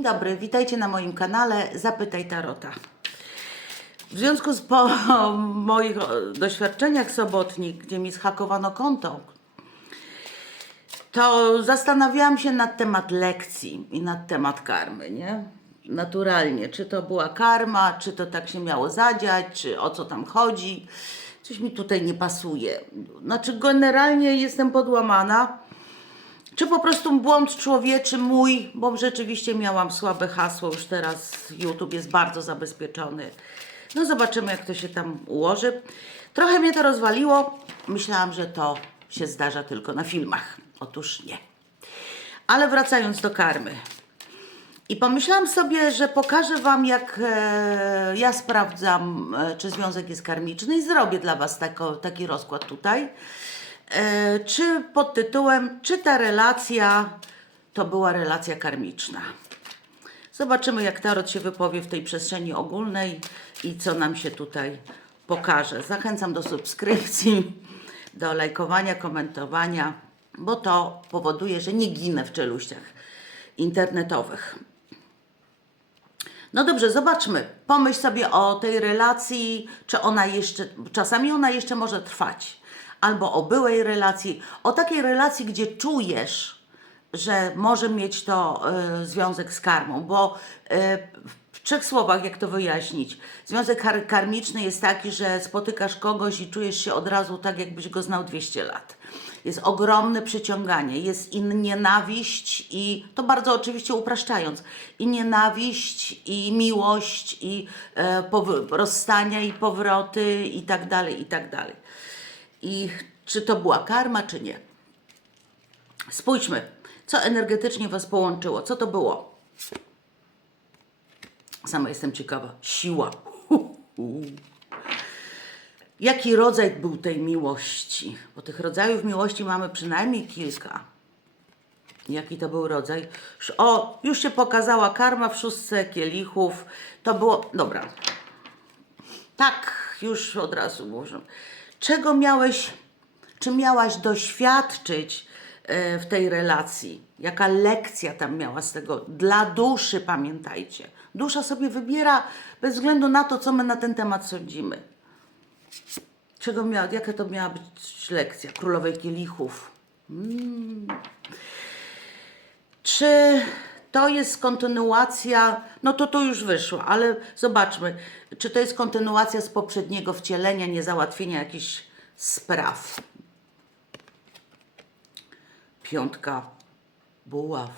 Dzień dobry, witajcie na moim kanale Zapytaj Tarota. W związku z po moich o, doświadczeniach sobotnich, gdzie mi zhakowano konto, to zastanawiałam się nad temat lekcji i nad temat karmy, nie? Naturalnie, czy to była karma, czy to tak się miało zadziać, czy o co tam chodzi. Coś mi tutaj nie pasuje. Znaczy, generalnie jestem podłamana. Czy po prostu błąd człowieczy mój, bo rzeczywiście miałam słabe hasło, już teraz YouTube jest bardzo zabezpieczony. No zobaczymy, jak to się tam ułoży. Trochę mnie to rozwaliło. Myślałam, że to się zdarza tylko na filmach. Otóż nie. Ale wracając do karmy. I pomyślałam sobie, że pokażę Wam, jak e, ja sprawdzam, e, czy związek jest karmiczny i zrobię dla Was tako, taki rozkład tutaj. E, czy pod tytułem, czy ta relacja to była relacja karmiczna. Zobaczymy, jak Tarot się wypowie w tej przestrzeni ogólnej i co nam się tutaj pokaże. Zachęcam do subskrypcji, do lajkowania, komentowania, bo to powoduje, że nie ginę w czeluściach internetowych. No dobrze, zobaczmy. Pomyśl sobie o tej relacji, czy ona jeszcze, czasami ona jeszcze może trwać, albo o byłej relacji, o takiej relacji, gdzie czujesz, że może mieć to e, związek z karmą, bo e, w trzech słowach, jak to wyjaśnić? Związek kar- karmiczny jest taki, że spotykasz kogoś i czujesz się od razu tak, jakbyś go znał 200 lat. Jest ogromne przyciąganie, jest i nienawiść, i to bardzo oczywiście upraszczając, i nienawiść, i miłość, i e, rozstania, i powroty, i tak dalej, i tak dalej. I czy to była karma, czy nie? Spójrzmy, co energetycznie Was połączyło. Co to było? Sama jestem ciekawa. Siła. Jaki rodzaj był tej miłości? Bo tych rodzajów miłości mamy przynajmniej kilka. Jaki to był rodzaj? O, już się pokazała karma w szóstce kielichów. To było. Dobra. Tak, już od razu muszę. Czego miałeś, czy miałaś doświadczyć e, w tej relacji? Jaka lekcja tam miała z tego? Dla duszy, pamiętajcie. Dusza sobie wybiera bez względu na to, co my na ten temat sądzimy. Czego miała, jaka to miała być lekcja? Królowej kielichów. Czy to jest kontynuacja? No to to już wyszło, ale zobaczmy, czy to jest kontynuacja z poprzedniego wcielenia, niezałatwienia jakichś spraw. Piątka buław.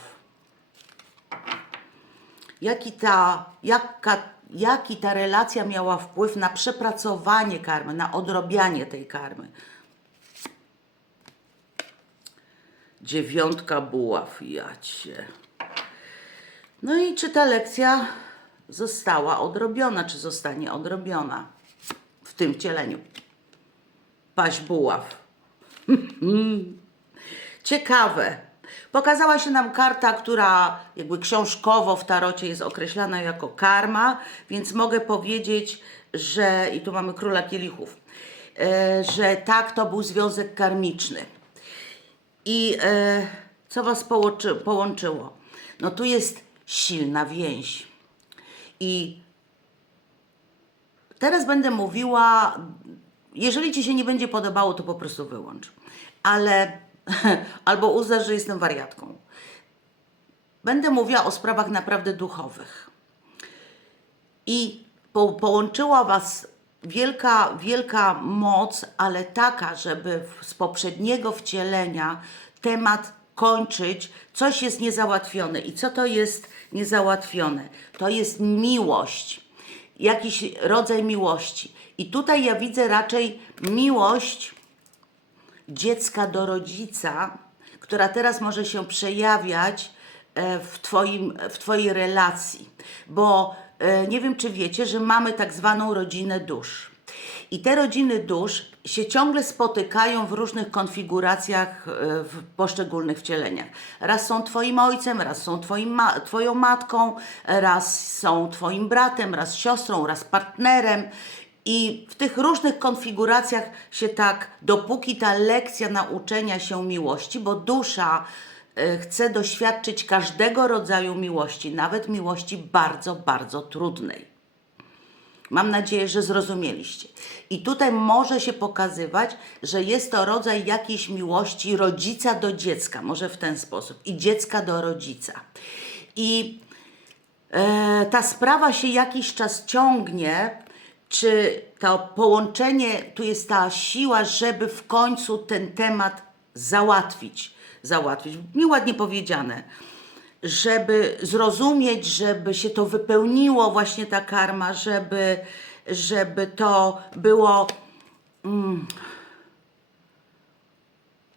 Jaki ta, jaka, jaki ta relacja miała wpływ na przepracowanie karmy, na odrobianie tej karmy? Dziewiątka buław, jacie. No i czy ta lekcja została odrobiona, czy zostanie odrobiona w tym wcieleniu? Paść buław. Ciekawe. Pokazała się nam karta, która jakby książkowo w tarocie jest określana jako karma, więc mogę powiedzieć, że i tu mamy króla kielichów, e, że tak, to był związek karmiczny. I e, co Was połączy, połączyło? No tu jest silna więź. I teraz będę mówiła, jeżeli Ci się nie będzie podobało, to po prostu wyłącz. Ale albo uznasz, że jestem wariatką. Będę mówiła o sprawach naprawdę duchowych. I po, połączyła Was wielka, wielka moc, ale taka, żeby z poprzedniego wcielenia temat kończyć, coś jest niezałatwione. I co to jest niezałatwione? To jest miłość, jakiś rodzaj miłości. I tutaj ja widzę raczej miłość dziecka do rodzica, która teraz może się przejawiać e, w, twoim, w Twojej relacji. Bo e, nie wiem, czy wiecie, że mamy tak zwaną rodzinę dusz. I te rodziny dusz się ciągle spotykają w różnych konfiguracjach e, w poszczególnych wcieleniach. Raz są Twoim ojcem, raz są twoim ma- Twoją matką, raz są Twoim bratem, raz siostrą, raz partnerem. I w tych różnych konfiguracjach się tak, dopóki ta lekcja nauczenia się miłości, bo dusza e, chce doświadczyć każdego rodzaju miłości, nawet miłości bardzo, bardzo trudnej. Mam nadzieję, że zrozumieliście. I tutaj może się pokazywać, że jest to rodzaj jakiejś miłości rodzica do dziecka, może w ten sposób, i dziecka do rodzica. I e, ta sprawa się jakiś czas ciągnie, czy to połączenie, tu jest ta siła, żeby w końcu ten temat załatwić. Załatwić. Mi ładnie powiedziane żeby zrozumieć, żeby się to wypełniło, właśnie ta karma, żeby, żeby to było mm,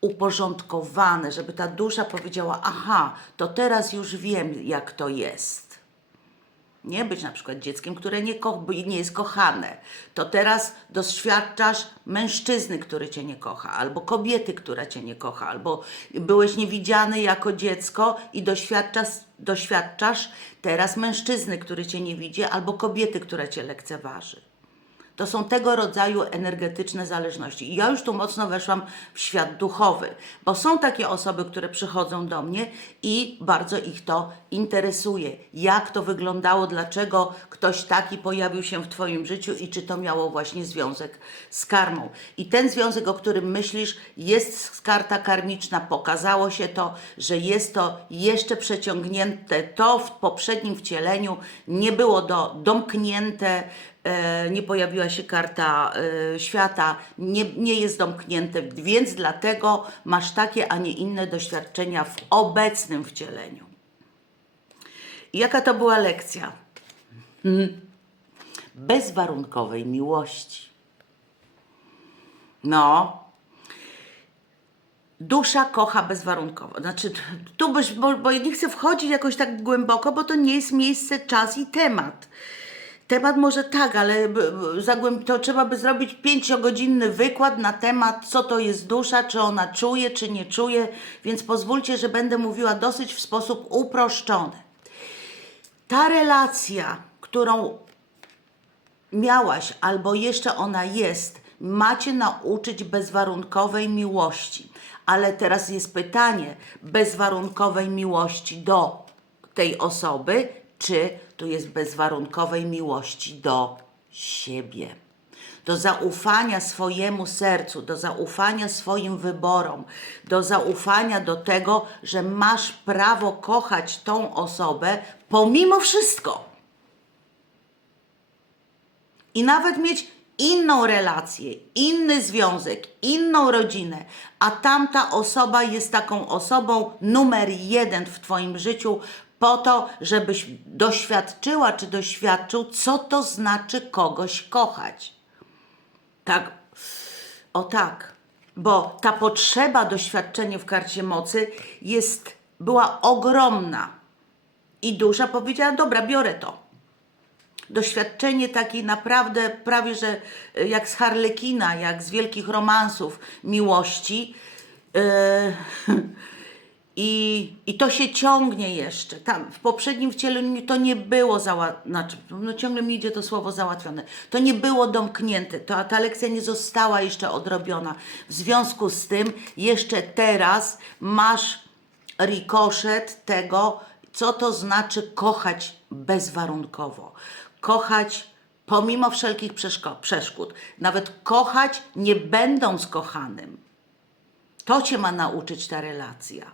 uporządkowane, żeby ta dusza powiedziała: Aha, to teraz już wiem, jak to jest. Nie być na przykład dzieckiem, które nie, nie jest kochane. To teraz doświadczasz mężczyzny, który cię nie kocha, albo kobiety, która cię nie kocha, albo byłeś niewidziany jako dziecko i doświadczasz, doświadczasz teraz mężczyzny, który cię nie widzi, albo kobiety, która cię lekceważy. To są tego rodzaju energetyczne zależności. I ja już tu mocno weszłam w świat duchowy, bo są takie osoby, które przychodzą do mnie i bardzo ich to interesuje. Jak to wyglądało, dlaczego ktoś taki pojawił się w Twoim życiu i czy to miało właśnie związek z karmą. I ten związek, o którym myślisz, jest karta karmiczna. Pokazało się to, że jest to jeszcze przeciągnięte. To w poprzednim wcieleniu nie było do, domknięte nie pojawiła się karta e, świata, nie, nie jest domknięte, więc dlatego masz takie, a nie inne doświadczenia w obecnym wcieleniu. Jaka to była lekcja? Hmm. Bezwarunkowej miłości. No, Dusza kocha bezwarunkowo. Znaczy, tu byś, bo, bo nie chcę wchodzić jakoś tak głęboko, bo to nie jest miejsce, czas i temat. Temat może tak, ale to trzeba by zrobić pięciogodzinny wykład na temat, co to jest dusza, czy ona czuje, czy nie czuje, więc pozwólcie, że będę mówiła dosyć w sposób uproszczony. Ta relacja, którą miałaś, albo jeszcze ona jest, macie nauczyć bezwarunkowej miłości. Ale teraz jest pytanie: bezwarunkowej miłości do tej osoby, czy tu jest bezwarunkowej miłości do siebie? Do zaufania swojemu sercu, do zaufania swoim wyborom, do zaufania do tego, że masz prawo kochać tą osobę pomimo wszystko i nawet mieć inną relację, inny związek, inną rodzinę, a tamta osoba jest taką osobą numer jeden w Twoim życiu, po to, żebyś doświadczyła czy doświadczył, co to znaczy kogoś kochać. Tak, o tak, bo ta potrzeba doświadczenia w karcie mocy jest, była ogromna. I dusza powiedziała: Dobra, biorę to doświadczenie takiej naprawdę prawie, że e, jak z Harlekina, jak z wielkich romansów miłości. Yy, I, I to się ciągnie jeszcze. Tam w poprzednim wcieleniu to nie było załatwione, znaczy, no ciągle mi idzie to słowo załatwione. To nie było domknięte, to, ta lekcja nie została jeszcze odrobiona. W związku z tym jeszcze teraz masz rikoszet tego, co to znaczy kochać bezwarunkowo. Kochać pomimo wszelkich przeszkód. Nawet kochać nie będąc kochanym. To cię ma nauczyć ta relacja.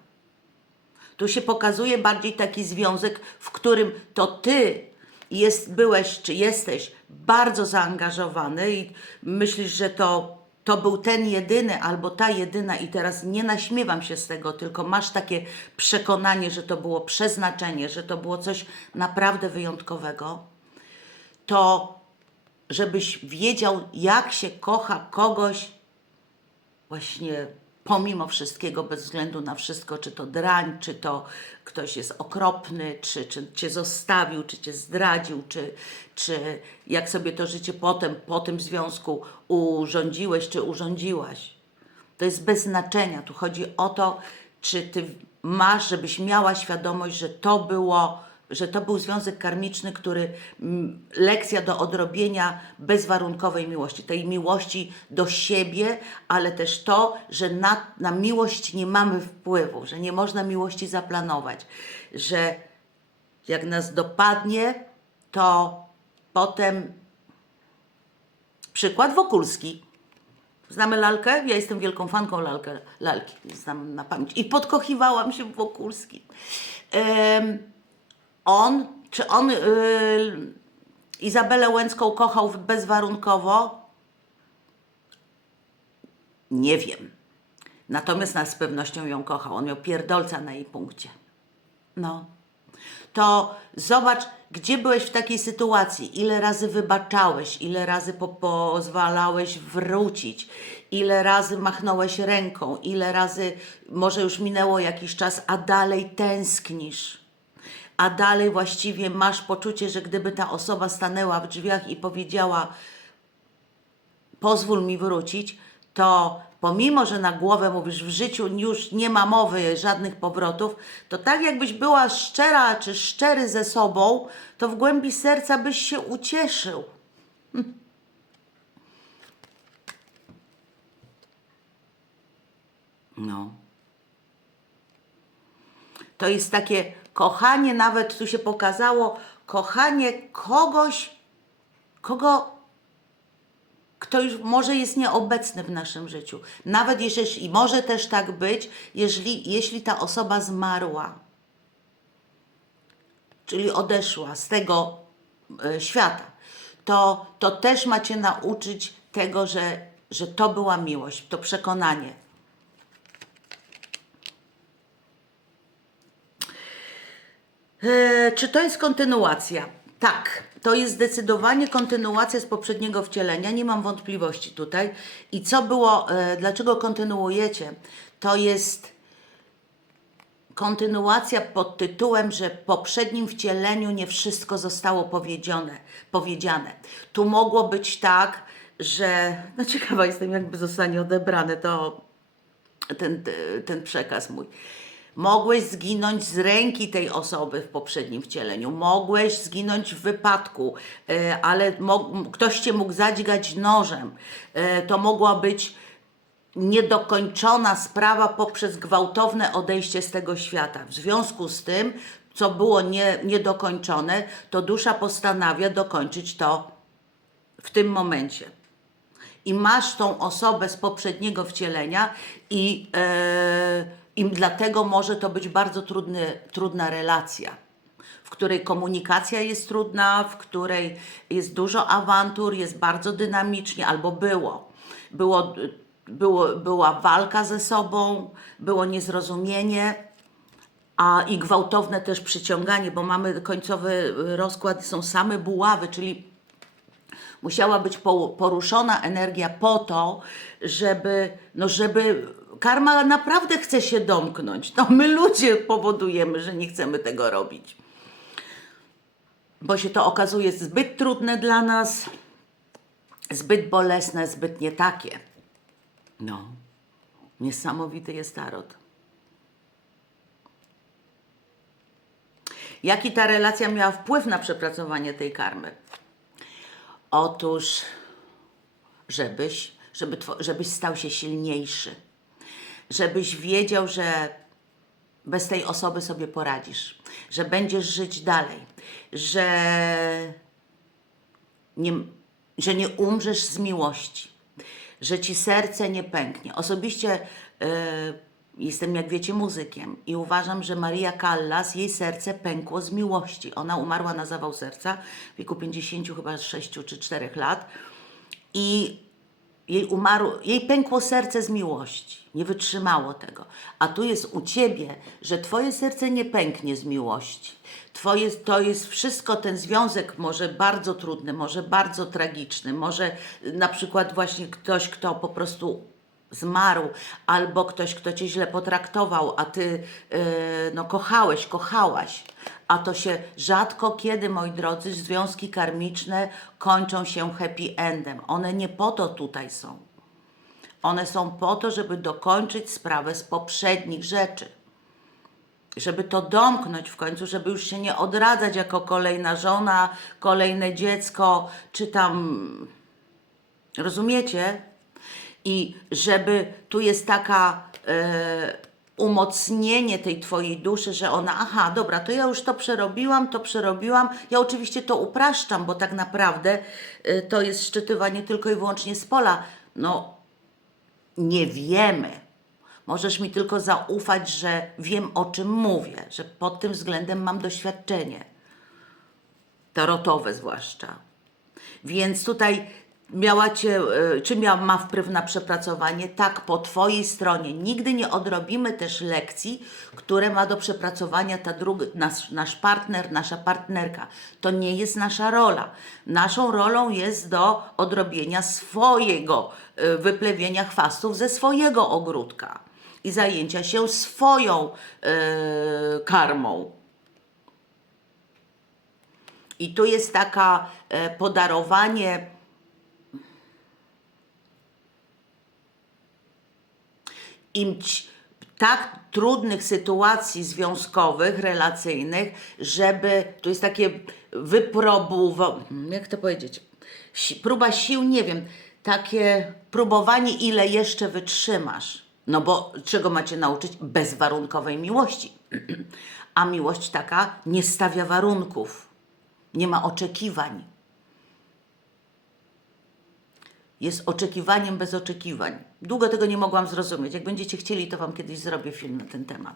Tu się pokazuje bardziej taki związek, w którym to ty jest, byłeś czy jesteś bardzo zaangażowany i myślisz, że to, to był ten jedyny albo ta jedyna i teraz nie naśmiewam się z tego, tylko masz takie przekonanie, że to było przeznaczenie, że to było coś naprawdę wyjątkowego, to żebyś wiedział, jak się kocha kogoś, właśnie pomimo wszystkiego, bez względu na wszystko, czy to drań, czy to ktoś jest okropny, czy, czy cię zostawił, czy cię zdradził, czy, czy jak sobie to życie potem, po tym związku urządziłeś, czy urządziłaś. To jest bez znaczenia. Tu chodzi o to, czy ty masz, żebyś miała świadomość, że to było że to był związek karmiczny, który mm, lekcja do odrobienia bezwarunkowej miłości, tej miłości do siebie, ale też to, że na, na miłość nie mamy wpływu, że nie można miłości zaplanować, że jak nas dopadnie, to potem przykład Wokulski. Znamy lalkę? Ja jestem wielką fanką lalkę, lalki, znam na pamięć. I podkochiwałam się w Wokulskim. Em, on, czy on y, Izabelę Łęcką kochał bezwarunkowo? Nie wiem. Natomiast na z pewnością ją kochał. On miał pierdolca na jej punkcie. No. To zobacz, gdzie byłeś w takiej sytuacji, ile razy wybaczałeś, ile razy po pozwalałeś wrócić, ile razy machnąłeś ręką, ile razy, może już minęło jakiś czas, a dalej tęsknisz. A dalej właściwie masz poczucie, że gdyby ta osoba stanęła w drzwiach i powiedziała: pozwól mi wrócić, to pomimo, że na głowę mówisz, w życiu już nie ma mowy żadnych powrotów, to tak jakbyś była szczera czy szczery ze sobą, to w głębi serca byś się ucieszył. No. To jest takie kochanie, nawet tu się pokazało, kochanie kogoś, kogo kto już może jest nieobecny w naszym życiu. Nawet jeżeli, i może też tak być, jeżeli, jeśli ta osoba zmarła, czyli odeszła z tego e, świata, to, to też macie nauczyć tego, że, że to była miłość, to przekonanie. E, czy to jest kontynuacja? Tak, to jest zdecydowanie kontynuacja z poprzedniego wcielenia, nie mam wątpliwości tutaj. I co było, e, dlaczego kontynuujecie? To jest kontynuacja pod tytułem, że w poprzednim wcieleniu nie wszystko zostało powiedziane. powiedziane. Tu mogło być tak, że. No ciekawa jestem, jakby zostanie odebrane to ten, ten przekaz mój. Mogłeś zginąć z ręki tej osoby w poprzednim wcieleniu, mogłeś zginąć w wypadku, e, ale ktoś cię mógł zadźgać nożem. E, To mogła być niedokończona sprawa poprzez gwałtowne odejście z tego świata. W związku z tym, co było nie, niedokończone, to dusza postanawia dokończyć to w tym momencie i masz tą osobę z poprzedniego wcielenia i, e, i dlatego może to być bardzo trudny, trudna relacja, w której komunikacja jest trudna, w której jest dużo awantur, jest bardzo dynamicznie, albo było. było, było była walka ze sobą, było niezrozumienie, a i gwałtowne też przyciąganie, bo mamy końcowy rozkład, są same buławy, czyli musiała być po- poruszona energia po to, żeby, no żeby karma naprawdę chce się domknąć. To my ludzie powodujemy, że nie chcemy tego robić. Bo się to okazuje zbyt trudne dla nas, zbyt bolesne, zbyt nie takie. No, niesamowity jest tarot. Jaki ta relacja miała wpływ na przepracowanie tej karmy? Otóż, żebyś, żeby żebyś stał się silniejszy, żebyś wiedział, że bez tej osoby sobie poradzisz, że będziesz żyć dalej, że nie, że nie umrzesz z miłości, że ci serce nie pęknie. Osobiście e, jestem, jak wiecie, muzykiem i uważam, że Maria Callas, jej serce pękło z miłości. Ona umarła na zawał serca w wieku 50 chyba 6 czy 4 lat i jej umarło, jej pękło serce z miłości. Nie wytrzymało tego. A tu jest u ciebie, że twoje serce nie pęknie z miłości. Twoje, to jest wszystko, ten związek może bardzo trudny, może bardzo tragiczny, może na przykład właśnie ktoś, kto po prostu zmarł, albo ktoś, kto cię źle potraktował, a ty yy, no, kochałeś, kochałaś. A to się rzadko kiedy, moi drodzy, związki karmiczne kończą się happy endem. One nie po to tutaj są. One są po to, żeby dokończyć sprawę z poprzednich rzeczy. żeby to domknąć w końcu, żeby już się nie odradzać jako kolejna żona, kolejne dziecko, czy tam. Rozumiecie? I żeby tu jest taka e, umocnienie tej twojej duszy, że ona, aha, dobra, to ja już to przerobiłam, to przerobiłam. Ja oczywiście to upraszczam, bo tak naprawdę e, to jest szczytywanie tylko i wyłącznie z pola. No, nie wiemy. Możesz mi tylko zaufać, że wiem o czym mówię, że pod tym względem mam doświadczenie. Tarotowe zwłaszcza. Więc tutaj miała cię, e, czy miał, ma wpływ na przepracowanie? Tak, po Twojej stronie. Nigdy nie odrobimy też lekcji, które ma do przepracowania ta druga, nasz, nasz partner, nasza partnerka. To nie jest nasza rola. Naszą rolą jest do odrobienia swojego, e, wyplewienia chwastów ze swojego ogródka i zajęcia się swoją e, karmą. I tu jest taka podarowanie im tak trudnych sytuacji związkowych, relacyjnych, żeby tu jest takie wypróbowanie, jak to powiedzieć, próba sił, nie wiem, takie próbowanie, ile jeszcze wytrzymasz. No bo czego macie nauczyć? Bezwarunkowej miłości. A miłość taka nie stawia warunków, nie ma oczekiwań. jest oczekiwaniem bez oczekiwań. Długo tego nie mogłam zrozumieć. Jak będziecie chcieli, to Wam kiedyś zrobię film na ten temat.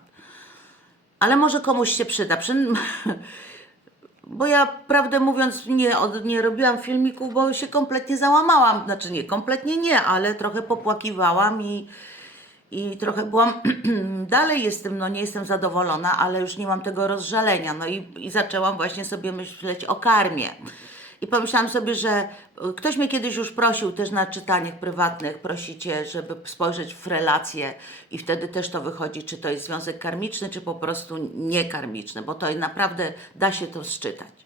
Ale może komuś się przyda. Przy... Bo ja, prawdę mówiąc, nie, nie robiłam filmików, bo się kompletnie załamałam. Znaczy nie, kompletnie nie, ale trochę popłakiwałam i, i trochę byłam, dalej jestem, no nie jestem zadowolona, ale już nie mam tego rozżalenia. No i, i zaczęłam właśnie sobie myśleć o karmie. I pomyślałam sobie, że y, ktoś mnie kiedyś już prosił też na czytaniach prywatnych, prosicie, żeby spojrzeć w relacje i wtedy też to wychodzi, czy to jest związek karmiczny, czy po prostu niekarmiczny, bo to naprawdę da się to sczytać.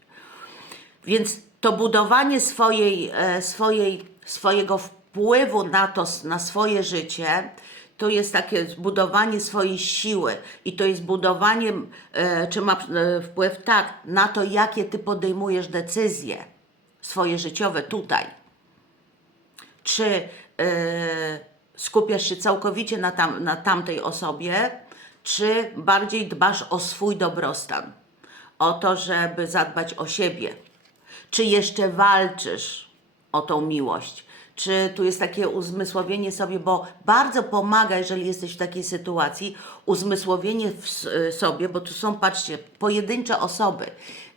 Więc to budowanie swojej, e, swojej, swojego wpływu na to, na swoje życie, to jest takie budowanie swojej siły i to jest budowanie, e, czy ma e, wpływ tak, na to, jakie ty podejmujesz decyzje swoje życiowe tutaj. Czy e, skupiasz się całkowicie na, tam, na tamtej osobie, czy bardziej dbasz o swój dobrostan, o to, żeby zadbać o siebie, czy jeszcze walczysz o tą miłość? Czy tu jest takie uzmysłowienie sobie, bo bardzo pomaga, jeżeli jesteś w takiej sytuacji, uzmysłowienie w y, sobie, bo tu są, patrzcie, pojedyncze osoby,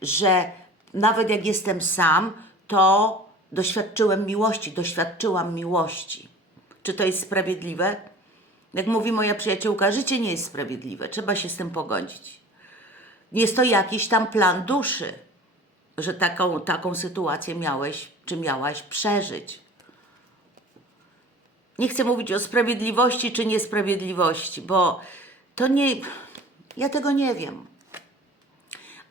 że nawet jak jestem sam, to doświadczyłem miłości, doświadczyłam miłości. Czy to jest sprawiedliwe? Jak mówi moja przyjaciółka, życie nie jest sprawiedliwe, trzeba się z tym pogodzić. Jest to jakiś tam plan duszy, że taką, taką sytuację miałeś, czy miałaś przeżyć. Nie chcę mówić o sprawiedliwości czy niesprawiedliwości, bo to nie. Ja tego nie wiem.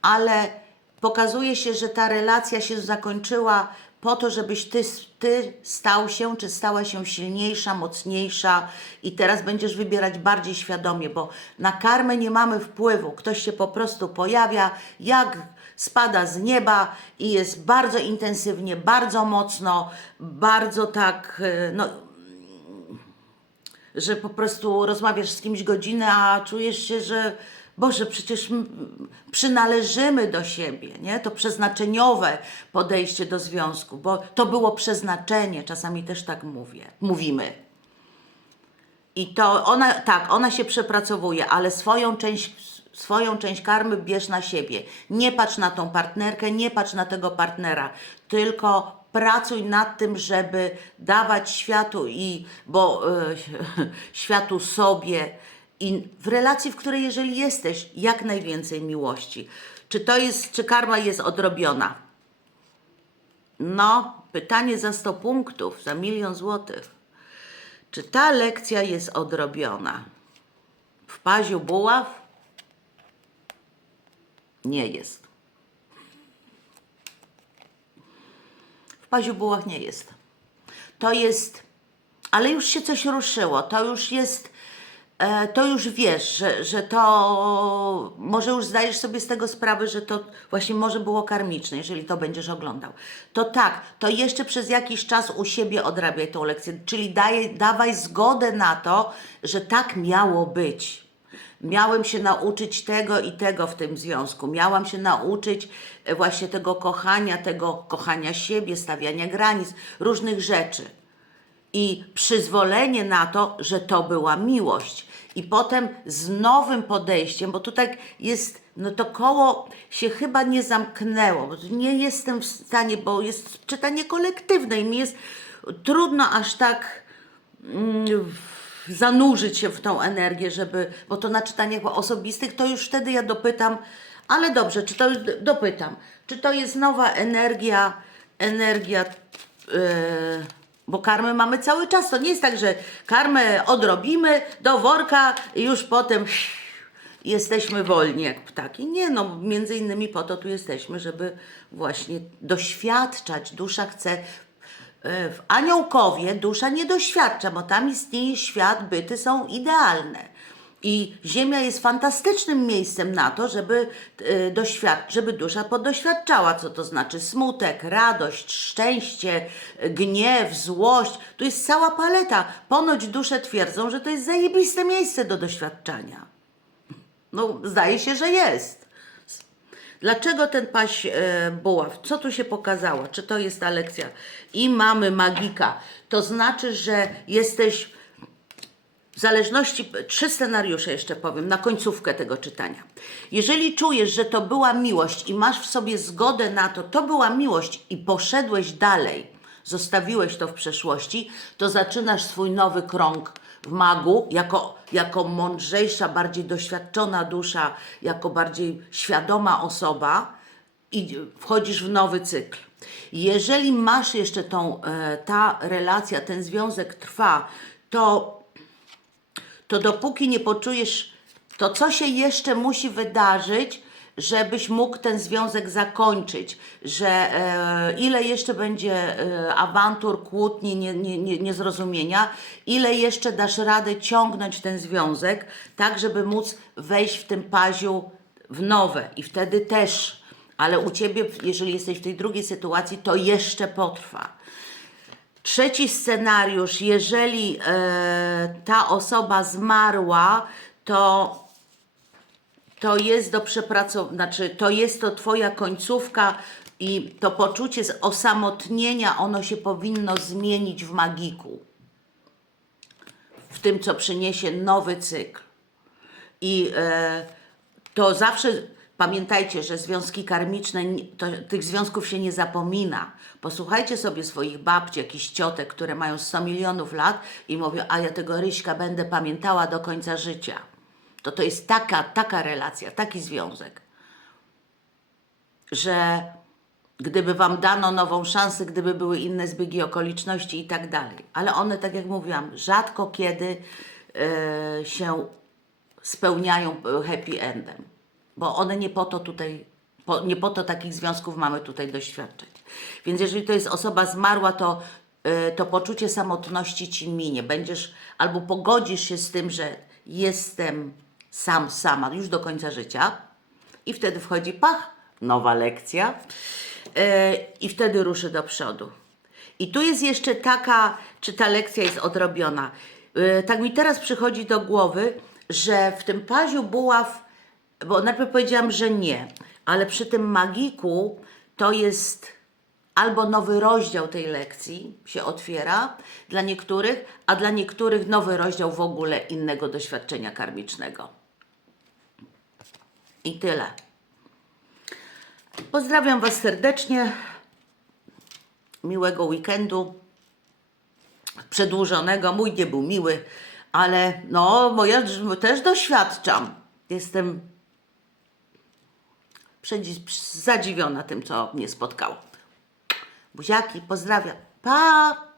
Ale pokazuje się, że ta relacja się zakończyła po to, żebyś ty, ty stał się czy stała się silniejsza, mocniejsza i teraz będziesz wybierać bardziej świadomie, bo na karmę nie mamy wpływu. Ktoś się po prostu pojawia, jak spada z nieba i jest bardzo intensywnie, bardzo mocno, bardzo tak, e, no, że po prostu rozmawiasz z kimś godzinę, a czujesz się, że Boże, przecież przynależymy do siebie, nie? To przeznaczeniowe podejście do związku, bo to było przeznaczenie, czasami też tak mówię, mówimy. I to ona, tak, ona się przepracowuje, ale swoją część, swoją część karmy bierz na siebie. Nie patrz na tą partnerkę, nie patrz na tego partnera, tylko pracuj nad tym, żeby dawać światu i, bo e, światu sobie i w relacji, w której jeżeli jesteś, jak najwięcej miłości. Czy to jest, czy karma jest odrobiona? No, pytanie za 100 punktów, za milion złotych. Czy ta lekcja jest odrobiona? W paziu buław? Nie jest. W paziu buław nie jest. To jest, ale już się coś ruszyło. To już jest to już wiesz, że, że to może już zdajesz sobie z tego sprawę, że to właśnie może było karmiczne, jeżeli to będziesz oglądał. To tak, to jeszcze przez jakiś czas u siebie odrabiaj tą lekcję, czyli daj, dawaj zgodę na to, że tak miało być. Miałem się nauczyć tego i tego w tym związku. Miałam się nauczyć e, właśnie tego kochania, tego kochania siebie, stawiania granic, różnych rzeczy i przyzwolenie na to, że to była miłość. I potem z nowym podejściem, bo tutaj jest, no to koło się chyba nie zamknęło, nie jestem w stanie, bo jest czytanie kolektywne i mi jest trudno aż tak mm, zanurzyć się w tą energię, żeby, bo to na czytaniach osobistych, to już wtedy ja dopytam, ale dobrze, czy to dopytam, czy to jest nowa energia, energia, yy, bo karmę mamy cały czas, to nie jest tak, że karmę odrobimy do worka i już potem jesteśmy wolni jak ptaki. Nie, no między innymi po to tu jesteśmy, żeby właśnie doświadczać. Dusza chce e, w aniołkowie dusza nie doświadcza, bo tam istnieje świat, byty są idealne. I Ziemia jest fantastycznym miejscem na to, żeby, e, doświad- żeby dusza podoświadczała, co to znaczy smutek, radość, szczęście, gniew, złość. Tu jest cała paleta. Ponoć dusze twierdzą, że to jest zajebiste miejsce do doświadczania. No, zdaje się, że jest. Dlaczego ten paś e, buław? Co tu się pokazało? Czy to jest ta lekcja? I mamy magika. To znaczy, że jesteś w zależności, trzy scenariusze jeszcze powiem, na końcówkę tego czytania. Jeżeli czujesz, że to była miłość i masz w sobie zgodę na to, to była miłość i poszedłeś dalej, zostawiłeś to w przeszłości, to zaczynasz swój nowy krąg w magu, jako, jako mądrzejsza, bardziej doświadczona dusza, jako bardziej świadoma osoba i wchodzisz w nowy cykl. Jeżeli masz jeszcze tą, e, ta relacja, ten związek trwa, to to dopóki nie poczujesz, to co się jeszcze musi wydarzyć, żebyś mógł ten związek zakończyć, że e, ile jeszcze będzie e, awantur, kłótni, nie, nie, nie, niezrozumienia, ile jeszcze dasz radę ciągnąć ten związek, tak żeby móc wejść w tym paziu w nowe i wtedy też, ale u Ciebie, jeżeli jesteś w tej drugiej sytuacji, to jeszcze potrwa. Trzeci scenariusz, jeżeli e, ta osoba zmarła, to, to jest do przepracowania, znaczy to jest to Twoja końcówka i to poczucie osamotnienia, ono się powinno zmienić w magiku. W tym, co przyniesie nowy cykl. I e, to zawsze pamiętajcie, że związki karmiczne, to, tych związków się nie zapomina. Posłuchajcie sobie swoich babci, jakichś ciotek, które mają 100 milionów lat i mówią, a ja tego Ryśka będę pamiętała do końca życia. To to jest taka, taka relacja, taki związek, że gdyby wam dano nową szansę, gdyby były inne zbiegi okoliczności i tak dalej. Ale one, tak jak mówiłam, rzadko kiedy e, się spełniają e, happy endem, bo one nie po to tutaj, po, nie po to takich związków mamy tutaj doświadczać. Więc jeżeli to jest osoba zmarła, to, e, to poczucie samotności ci minie. Będziesz albo pogodzisz się z tym, że jestem sam, sama już do końca życia i wtedy wchodzi pach, nowa lekcja e, i wtedy ruszy do przodu. I tu jest jeszcze taka, czy ta lekcja jest odrobiona. E, Tak mi teraz przychodzi do głowy, że w tym paziu buław, bo najpierw powiedziałam, że nie, ale przy tym magiku to jest albo nowy rozdział tej lekcji się otwiera dla niektórych, a dla niektórych nowy rozdział w ogóle innego doświadczenia karmicznego. I tyle. Pozdrawiam Was serdecznie. Miłego weekendu. Przedłużonego. Mój nie był miły, ale no, moja też doświadczam. Jestem zadziwiona tym, co mnie spotkało. Buziaki, pozdrawiam. Pa!